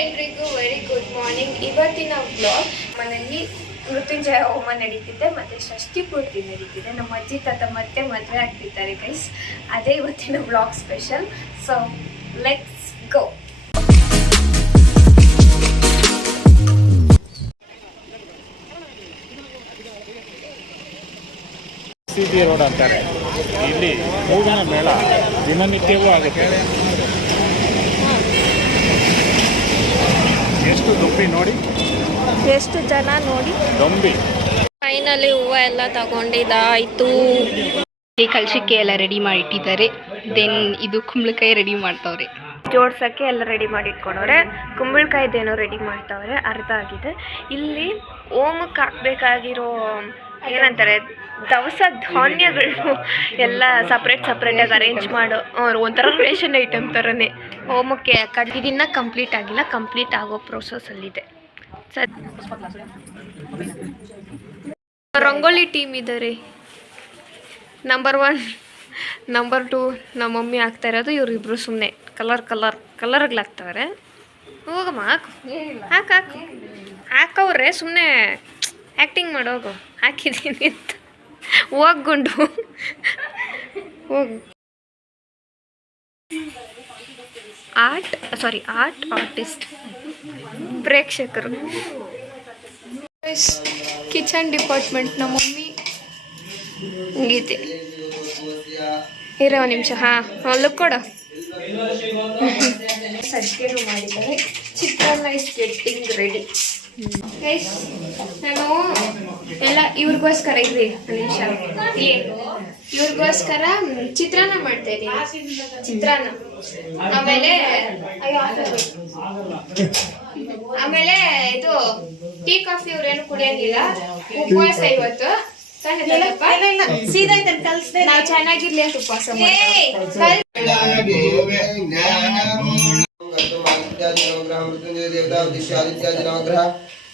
ಎಲ್ರಿಗೂ very good morning. ಇವತ್ತಿನ vlog ಮನೆಯಲ್ಲಿ ಮೃತ್ಯುಂಜಯ ಹೋಮ ನಡೀತಿದೆ ಮತ್ತು ಷಷ್ಠಿ ಪೂರ್ತಿ ನಡೀತಿದೆ. ನಮ್ಮ ಅಜ್ಜಿ ತಾತ ಮತ್ತೆ ಮದುವೆ ಆಗ್ತಿದ್ದಾರೆ ಗೈಸ್. ಅದೇ ಇವತ್ತಿನ vlog special. So let's go. City road ಅಂತಾರೆ. ಇಲ್ಲಿ ಹೂವಿನ ಮೇಳ ದಿನನಿತ್ಯವೂ ಆಗುತ್ತೆ. ಎಷ್ಟು ದೊಂಬಿ ನೋಡಿ, ಎಷ್ಟು ಜನ ನೋಡಿ. ದೊಂಬಿ ಫೈನಲಿ ಹೂವು ಎಲ್ಲ ತಗೊಂಡಿದ್ದಾಯ್ತು. ಈ ಕಲಶಕ್ಕೆ ಎಲ್ಲ ರೆಡಿ ಮಾಡಿ ಇಟ್ಟಿದ್ದಾರೆ. ದೆನ್ ಇದು ಕುಂಬಳಕಾಯಿ ರೆಡಿ ಮಾಡ್ತಾವ್ರೆ. ಜೋಡ್ಸೋಕ್ಕೆ ಎಲ್ಲ ರೆಡಿ ಮಾಡಿ ಇಟ್ಕೊಂಡವ್ರೆ. ಕುಂಬಳಕಾಯ್ದೇನೋ ರೆಡಿ ಮಾಡ್ತಾವ್ರೆ, ಅರ್ಧ ಆಗಿದೆ. ಇಲ್ಲಿ ಓಮಕ್ಕೆ ಹಾಕ್ಬೇಕಾಗಿರೋ ಏನಂತಾರೆ ದವಸ ಧಾನ್ಯಗಳು ಎಲ್ಲ ಸಪ್ರೇಟಾಗಿ ಅರೇಂಜ್ ಮಾಡೋ ಒಂಥರ ರೇಷನ್ ಐಟಮ್ ಥರನೇ ಹೋಮಕ್ಕೆ ಇದನ್ನ ಕಂಪ್ಲೀಟ್ ಆಗಿಲ್ಲ, ಕಂಪ್ಲೀಟ್ ಆಗೋ ಪ್ರೋಸೆಸ್ಸಲ್ಲಿದೆ. ರಂಗೋಲಿ ಟೀಮ್ ಇದ್ದಾರೆ. ನಂಬರ್ 1 ನಂಬರ್ 2 ನಮ್ಮ ಮಮ್ಮಿ ಆಗ್ತಾ ಇರೋದು. ಇವರಿಬ್ರು ಸುಮ್ಮನೆ ಕಲರ್ಗಳಾಗ್ತವ್ರೆ. ಹೋಗಮ್ಮ ಹಾಕವ್ರೆ, ಸುಮ್ಮನೆ ಆ್ಯಕ್ಟಿಂಗ್ ಮಾಡೋಗು. ಹಾಕಿದ್ದೀನಿ ಅಂತ ಹೋಗ್ಗುಂಡು ಹೋಗು. ಆರ್ಟಿಸ್ಟ್ ಪ್ರೇಕ್ಷಕರು. ಕಿಚನ್ ಡಿಪಾರ್ಟ್ಮೆಂಟ್ ನಮ್ಮ ಮಮ್ಮಿ ಗೀತೆ ಇರೋ ನಿಮಿಷ. ಲುಕ್ ಕೊಡು. ಸಜ್ಜಿಗೆ ಮಾಡಿದ್ದಾರೆ. ಚಿತ್ರಾನ್ನ ಇಸ್ ಗೆಟ್ಟಿಂಗ್ ರೆಡಿ. ಗೈಸ್, ನಾನು ಎಲ್ಲ ಇವ್ರಿಗೋಸ್ಕರ ನಿಮಿಷ ಇವ್ರಿಗೋಸ್ಕರ ಚಿತ್ರಾನ್ನ ಮಾಡ್ತಾ ಇದ್ದೀನಿ. ಚಿತ್ರಾನ್ನ ಆಮೇಲೆ ಇದು ಟೀ ಕಾಫಿ ಇವ್ರೇನು ಕುಡಿಯೋಂಗಿಲ್ಲ. ಉಪವಾಸ ಇವತ್ತು. ನಾವು ಚೆನ್ನಾಗಿರ್ಲಿ ಅಂತ ಉಪವಾಸ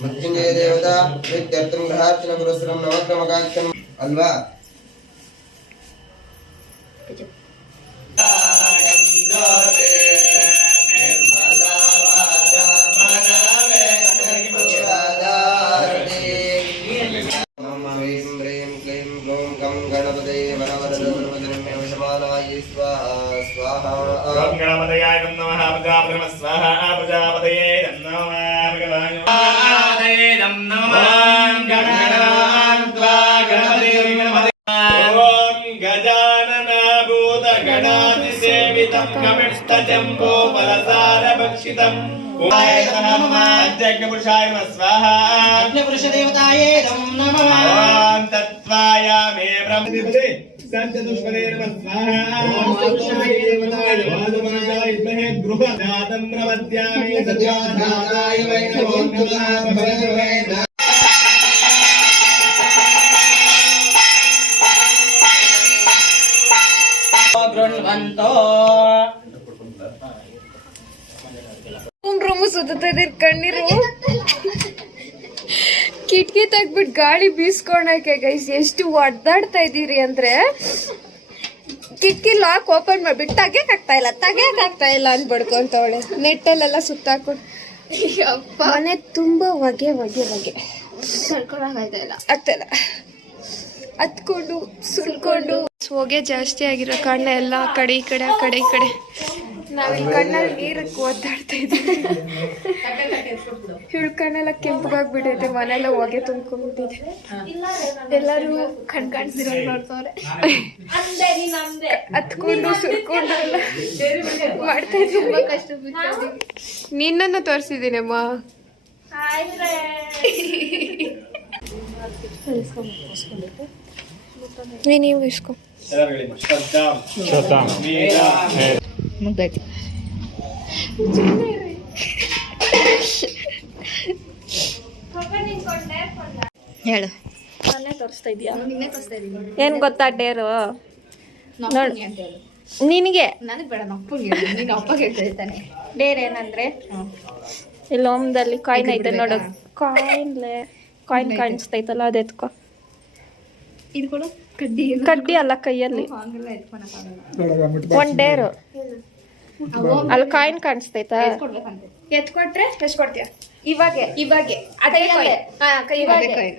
ಮೃತ್ಯುಂಜಯ ದೇವತಾ ಪ್ರೀತ್ಯರ್ಥಂ ಗ್ರಹಾರ್ಚನ ಪುರಸ್ಸರಂ ನವಕ್ರಮಕಾಖ್ಯಂ ಅಲ್ವಾ. ಗಣಪತಯೇ ವರವರದಮೇ ಸ್ವಾಹಾ ಗಣಪತಯಾಯ ನಮಃ ಪ್ರಜಾಪತಿಮ ಸ್ವಾಹಾ ಪ್ರಜಾಪತಯೇ ನಮಃ ಗಜಾನನ ಭೂತ ಗಣಾತಿ ಸೇವಿತಂ ಕಮಿಷ್ಟಜಂಬೋ ಫಲಸಾರ ಭಕ್ಷಿತಂ ಅಜ್ಞಪುರುಷಾಯ ನಮಃ ಸ್ವಾಹಾ ಅಜ್ಞಪುರುಷ ದೇವತಾಯೇ ನಮಃ ಓಂ ತತ್ವಾಯ ಮೇ ಬ್ರಹ್ಮದೇವತೆ ಸಂತದುಷ್ಪರೇ ನಮಃ ಸ್ವಾಹಾ ಓಂ ತತ್ವಾಯ ದೇವತಾಯ ವಾದಮನಾಯ ವಿದ್ಮಹೇ ಗೃಹದಾತಂ ಪ್ರವದ್ಯಾಮಿ ಸತ್ಯಾಧಾತಾಯ ವೈ ನಮೋ ನಮಃ ಭಗವೇ ರೂಮು ಸುತ್ತಿರ್ ಕಣ್ಣೀರು. ಕಿಟಕಿ ತೆಗ್ಬಿಟ್ಟು ಗಾಳಿ ಬೀಸ್ಕೊಳಕ್ಕೆ ಗೈಸ್ ಎಷ್ಟು ಒದ್ದಾಡ್ತಾ ಇದ್ದೀರಿ ಅಂದ್ರೆ, ಕಿಟಕಿ ಲಾಕ್ ಓಪನ್ ಮಾಡ್ಬಿಟ್ಟು ತಗ್ಯಾಕಾಗ್ತಾ ಇಲ್ಲ ಅಂತ ಬಡ್ಕೊಂತವಳೆ. ನೆಟ್ಟಲ್ಲೆಲ್ಲ ಸುತ್ತಾಕೊಂಡು ಮನೆ ತುಂಬಾ ಹೊಗೆ ಆಗ್ತಾಯಿಲ್ಲ. ಹತ್ಕೊಂಡು ಸುಲ್ಕೊಂಡು ಹೊಗೆ ಜಾಸ್ತಿ ಆಗಿರೋ ಕಾರಣ ಎಲ್ಲ ಕಡೆ ಈ ಕಡೆ ನಾವಿಲ್ಲಿ ಕಣ್ಣಲ್ಲಿ ನೀರಕ್ಕೆ ಒದ್ದಾಡ್ತಾ ಇದ್ದೀವಿ. ಇವಳು ಕಣ್ಣೆಲ್ಲ ಕೆಂಪಗಾಗ್ಬಿಟ್ಟೈತೆ, ಮನೆಯೆಲ್ಲ ಹೊಗೆ ತುಂಬ್ಕೊಂಡ್ಬಿಟ್ಟಿದೆ. ಎಲ್ಲರೂ ಕಾಣಿಸ್ತಿರೋ ನೋಡ್ತವ್ರೆ. ಹತ್ಕೊಂಡು ಸುಲ್ಕೊಂಡು ಎಲ್ಲ ಮಾಡ್ತಾ ಇದ್ದೀವಿ. ನಿನ್ನನ್ನು ತೋರಿಸಿದ್ದೀನಮ್ಮ. ನೀವು ಇಸ್ಕೊ. ಮುಗ್ದೈತಿ. ಹೇಳು. ತೋರಿಸ್ತಾ ಇದೀಯಾ? ಏನ್ ಗೊತ್ತಾ ಡೇರು? ನಿನಗೆ ನನಗೆ ಬೇಡ, ನೀನು ಅಪ್ಪಗೆ ಹೇಳ್ತಾನೆ. ಡೇರ್ ಏನಂದ್ರೆ ಇಲ್ಲಿ ಹೋಮದಲ್ಲಿ ಕಾಯಿನ್ ಐತೆ ನೋಡು. ಕಾಯಿನ್ ಕಾಣಿಸ್ತೈತಲ್ಲ, ಅದು ಎತ್ಕೊ. ಇದು ಕೂಡ ಕಡ್ಡಿ ಅಲ್ಲ, ಕೈಯಲ್ಲಿ ಒಂದ್ ಡೇರು. ಅಲ್ಲಿ ಕಾಯಿನ್ ಕಾಣಿಸ್ತೈತಾ? ಎತ್ಕೊಟ್ರೆ ಎಷ್ಟು ಕೊಡ್ತೀಯ? ಇವಾಗೆ ಅದೇ coin. ಹಾ ಅದೇ coin.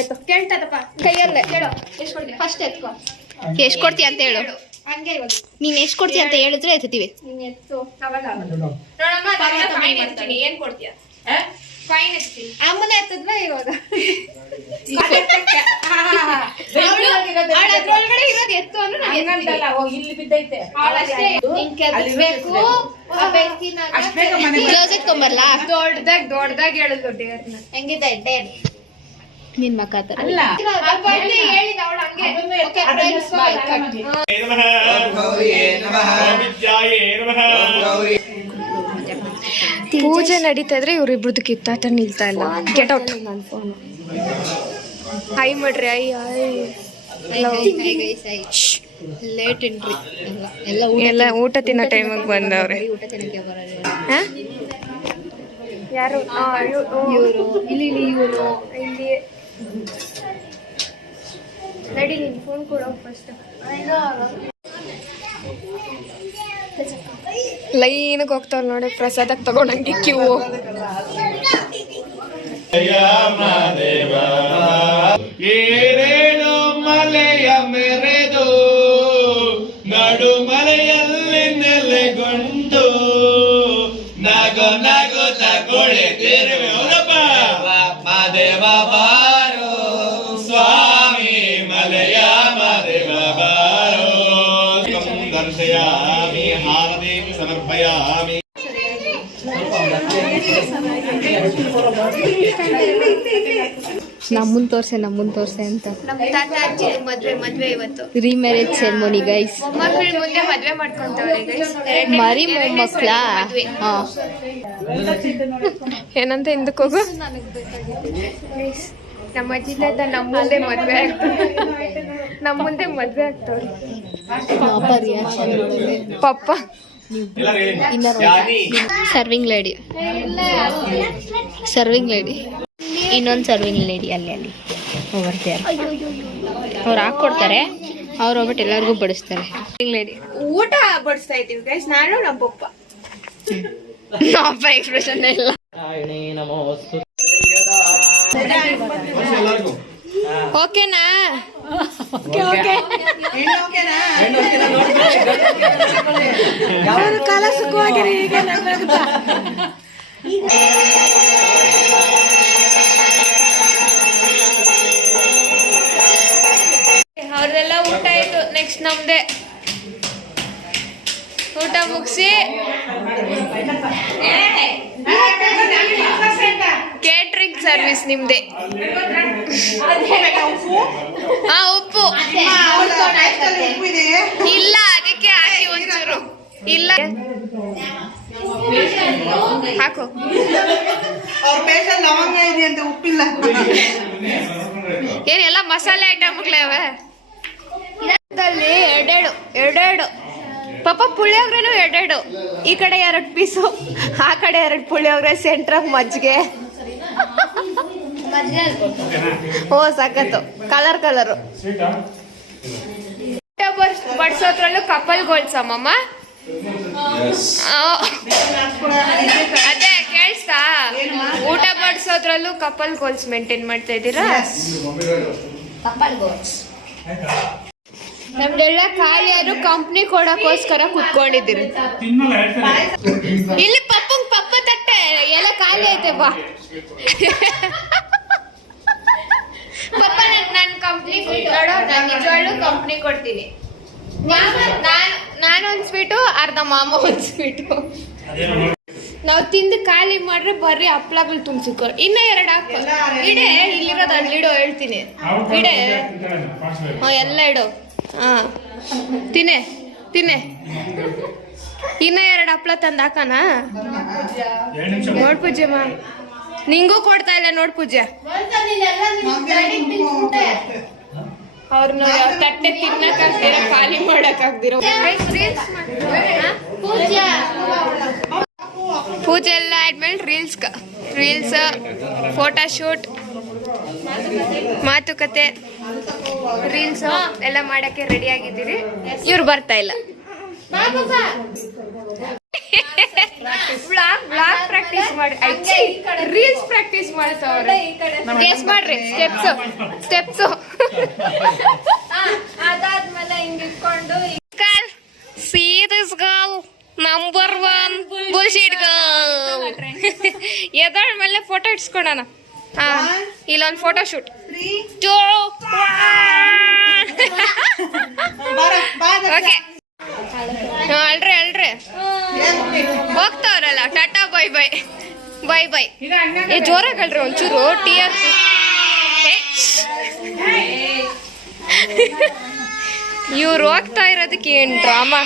ಎತ್ತು ಕೇಳ್ತದಪ್ಪ ಕೈಯಲ್ಲೇ ಕೇಳು ಎಷ್ಟು ಕೊಡ್ತೀಯ? ಫಸ್ಟ್ ಎತ್ಕೊ. ಎಷ್ಟು ಕೊಡ್ತೀಯ ಅಂತ ಹೇಳು. ಹಂಗೆ ಇವಾಗ ನೀನ್ ಎಷ್ಟು ಕೊಡ್ತೀಯ ಅಂತ ಹೇಳಿದ್ರೆ ಎತ್ತೀವಿ. ನೀನ್ ಎತ್ತು ಅವಾಗ ನೋಡಮ್ಮ ಫೈನ್ ಎತ್ತೀನಿ. ಏನ್ ಕೊಡ್ತೀಯ? ಫೈನ್ ಎತ್ತೀನಿ. ಅಮ್ಮನ ಎತ್ತದ್ವಾ ಇವಾಗ? ಅದ್ರೊಳಗಡೆ ಇರೋದು ಎತ್ತು ಅಂದ್ರೆ ಇಲ್ಲಿ ಬಿದ್ದೈತೆ ಗ್ಲೌಸ್ ಎತ್ಕೊಂಬರ್ಲಾ? ದೊಡ್ಡದಾಗಿ ಹೇಳಿದ್ರು ಡೇರ್ನ. ಹೆಂಗಿದೆ ಡೇರ್? ನಿನ್ ಮಕ್ಕ ಹೇಳಿದ ಅವಳು ಹಂಗೆ. ನಮಃ ಗೌರಿಯೇ ನಮಃ ವಿದ್ಯಾಯೇ ನಮಃ ಪೂಜೆ ನಡೀತಾ ಇದ್ರೆ ಇವ್ರಿಬ್ರದ್ದು ಕಿತ್ತಾಟ ನಿಲ್ತಾ ಇಲ್ಲ. Get out. ಹೈ ಮಾಡ್ರಿ. ಲೇಟ್ ಎಂಟ್ರಿ ಎಲ್ಲ ಊಟ ತಿನ್ನೋ ಟೈಮಿಗೆ ಬಂದವ್ರೆ. ಊಟ ತಿನ್ನಕ್ಕೆ ಬರೋದು ಯಾರು? ಇವರು ಇಲ್ಲಿ ಇವರು ಇಲ್ಲಿ ನಡಿ. ನೀನು ಫೋನ್ ಕೊಡೋ ಫಸ್ಟ್. ಲೈನಿಗೆ ಹೋಗ್ತಾವ್ ನೋಡಿ ಪ್ರಸಾದಕ್ಕೆ ತಗೊಂಡಂಗೆ ಕ್ಯೂ. ಏರೇಳು ಮಲೆಯ ಮೆರೆದು ನಡು ಮಲೆಯಲ್ಲಿ ನೆಲೆಗೊಂಡು ನಗು ನಗು ತಗೊಳ್ಳಿದಿರುವೆ ಮಾದೇವ ಬಾರೋ ಸ್ವಾಮಿ ಮಲೆಯ ಮಾದೇವ ಬಾರೋ ದರ್ಶಯಾಮಿ ಹಾರದಿ ಸಮರ್ಪಯಾಮಿ. ನಮ್ಮನ್ ತೋರ್ಸೆ ಅಂತ ನಮ್ಮ ತಾತ ಅಜ್ಜಿ ಮದ್ವೆ ಇವತ್ತು. Remarriage ceremony guys. ಮೊಮ್ಮಕ್ಕಳು ಮುಂದೆ ಮದ್ವೆ ಮಾಡ್ಕೊಂತವ್ರೆ ಗೈಸ್. ಮರಿ ಮೊಮ್ಮಕ್ಳ. ಹಾ ಏನಂತ ಹಿಂದಕ್ಕೆ ಹೋಗು. ನಮ್ಮ ಅಜ್ಜಿ ತಾತ ನಮ್ಮ ಮುಂದೆ ಮದ್ವೆ ಆಗ್ತವ್ರೆ. ಪಪ್ಪ ಸರ್ವಿಂಗ್ ಲೇಡಿ ಇನ್ನೊಂದು ಸರ್ವಿಂಗ್ ಲೇಡಿ ಅಲ್ಲಿ ಬರ್ತಾರೆ. ಅವ್ರು ಹಾಕ್ಕೊಡ್ತಾರೆ, ಅವ್ರು ಹೋಗ್ಬಿಟ್ಟು ಎಲ್ಲರಿಗೂ ಬಡಿಸ್ತಾರೆ. ಲೇಡಿ ಊಟ ಬಡಿಸ್ತಾ ಇದ್ದೀವಿ ಗೈಸ್. ನಾನು ನಮ್ಮ ಪಪ್ಪ. ಎಕ್ಸ್ಪ್ರೆಷನ್ ಇಲ್ಲ. ಓಕೆನಾ? ಕಾಲ ಸುಖವಾಗಿರಿ. ಈಗ ಅವ್ರದೆಲ್ಲ ಊಟ ಆಯ್ತು. ನೆಕ್ಸ್ಟ್ ನಮ್ದೆ ಊಟ ಮುಗಿಸಿ ಕೇಟ್ರಿಂಗ್ ಸರ್ವಿಸ್ ನಿಮ್ದೆ. ಹಾ ಉಪ್ಪು ಇಲ್ಲ, ಅದಕ್ಕೆ ಹಾಕಿ ಒಂಚೂರು. ಇಲ್ಲ ಹಾಕು. ಏನೆಲ್ಲ ಮಸಾಲೆ ಐಟಮ್ಗಳವೆ ಎರಡೆರಡು. ಪಾಪ ಪುಳಿಯೋಗ್ರೆನೂ ಎರಡೆರಡು. ಈ ಕಡೆ 2 ಪೀಸು, ಆ ಕಡೆ 2 ಪುಳಿಯೋಗ್ರೆ, ಸೆಂಟ್ರಾಗ ಮಜ್ಜಿಗೆ. ಓ ಸಖತ್ತು. ಕಲರು ಬಡ್ಸೋದ್ರಲ್ಲೂ ಕಪಲ್ ಗೋಲ್ಸ್ ಅಮ್ಮಮ್ಮ. ಅದೇ ಕೇಳಿಸ್ತಾ? ಊಟ ಬಡ್ಸೋದ್ರಲ್ಲೂ ಕಪಲ್ ಗೋಲ್ಸ್ ಮೇಂಟೈನ್ ಮಾಡ್ತಾ ಇದ್ದೀರಾ? ನಮ್ದೆಲ್ಲ ಖಾಲಿ ಆದ್ರೂ ಕಂಪ್ನಿ ಕೊಡಕ್ಕೋಸ್ಕರ ಕುತ್ಕೊಂಡಿದ್ದೀರಿ. ಇಲ್ಲಿ ಪಪ್ಪ ತಟ್ಟೆ ಎಲ್ಲ ಖಾಲಿ ಐತೆ ಬಾ. ಪಪ್ಪ ನಾನು ಕಂಪ್ನಿ ನೋಡೋ, ನಾನು ನಿಜವಾಗ್ಲೂ ಕಂಪ್ನಿ ಕೊಡ್ತೀನಿ. ನಾನೊಂದು ಸ್ವೀಟು, ಅರ್ಧ ಮಾಮ ಒಂದು ಸ್ವೀಟು. ನಾವು ತಿಂದು ಖಾಲಿ ಮಾಡ್ರೆ ಬರ್ರಿ ಹಪ್ಳಗಳು ತುಂಬಿಸಿಕೊ. ಇನ್ನ 2 ಹಾಕೋ. ಇಡೆ ಇಲ್ಲಿರೋದು ಅಲ್ಲಿಡೋ ಹೇಳ್ತೀನಿ. ಇಡೆ ಎಲ್ಲ ಇಡೋ. ಹಾ ತಿನ್ನೆ. ಇನ್ನ 2 ಹಪ್ಳ ತಂದು ಹಾಕಣ. ನೋಡ್ ಪೂಜೆಮ್ಮ, ನಿಂಗೂ ಕೊಡ್ತಾ ಇಲ್ಲ ನೋಡ್ ಪೂಜೆ. ಅವ್ರನ್ನ ತಟ್ಟೆ ತಿನ್ನಕ್ ಆಗ್ದಿರ, ಖಾಲಿ ಮಾಡಕ್ ಆಗ್ದಿರ. ಪೂಜೆ ಎಲ್ಲ ಆದ್ಮೇಲೆ ರೀಲ್ಸ್, ಫೋಟೋ ಶೂಟ್, ಮಾತುಕತೆ, ರೀಲ್ಸ್ ಎಲ್ಲ ಮಾಡಕ್ಕೆ ರೆಡಿ ಆಗಿದ್ದೀರಿ. ಇವ್ರು ಬರ್ತಾ ಇಲ್ಲ. ಬ್ಲಾಗ್ ಪ್ರಾಕ್ಟೀಸ್ ಮಾಡಿ ರೀಲ್ಸ್ ಪ್ರಾಕ್ಟೀಸ್ ಮಾಡ್ತಾವ್ರೆ ಗೆಸ್ ಮಾಡ್ರಿ ಸ್ಟೆಪ್ಸು ಅದಾದ್ಮೇಲೆ ಹಿಂಗ್ ಇಟ್ಕೊಂಡು see this girl number 1 bullshit girl ಎದಳ ಮೇಲೆ ಫೋಟೋ ಇಟ್ಸ್ಕೊಡೋಣ ಇಲ್ಲೊಂದು ಫೋಟೋ ಶೂಟ್ ಓಕೆ ಅಲ್ರಿ ಹೋಗ್ತಾವ್ರಲ್ಲ ಟಾಟಾ ಬೈ ಏ ಜೋರಾಗಲ್ರಿ ಒಂಚೂರು ಟಿಯರ್ ಇವ್ರು ಹೋಗ್ತಾ ಇರೋದಕ್ಕೆ ಏನ್ ಡ್ರಾಮಾ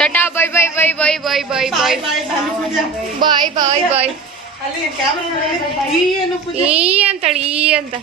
ಟಾಟಾ ಬೈ ಬಾಯ್ ಈ ಅಂತಾಳಿ ಈ ಅಂತ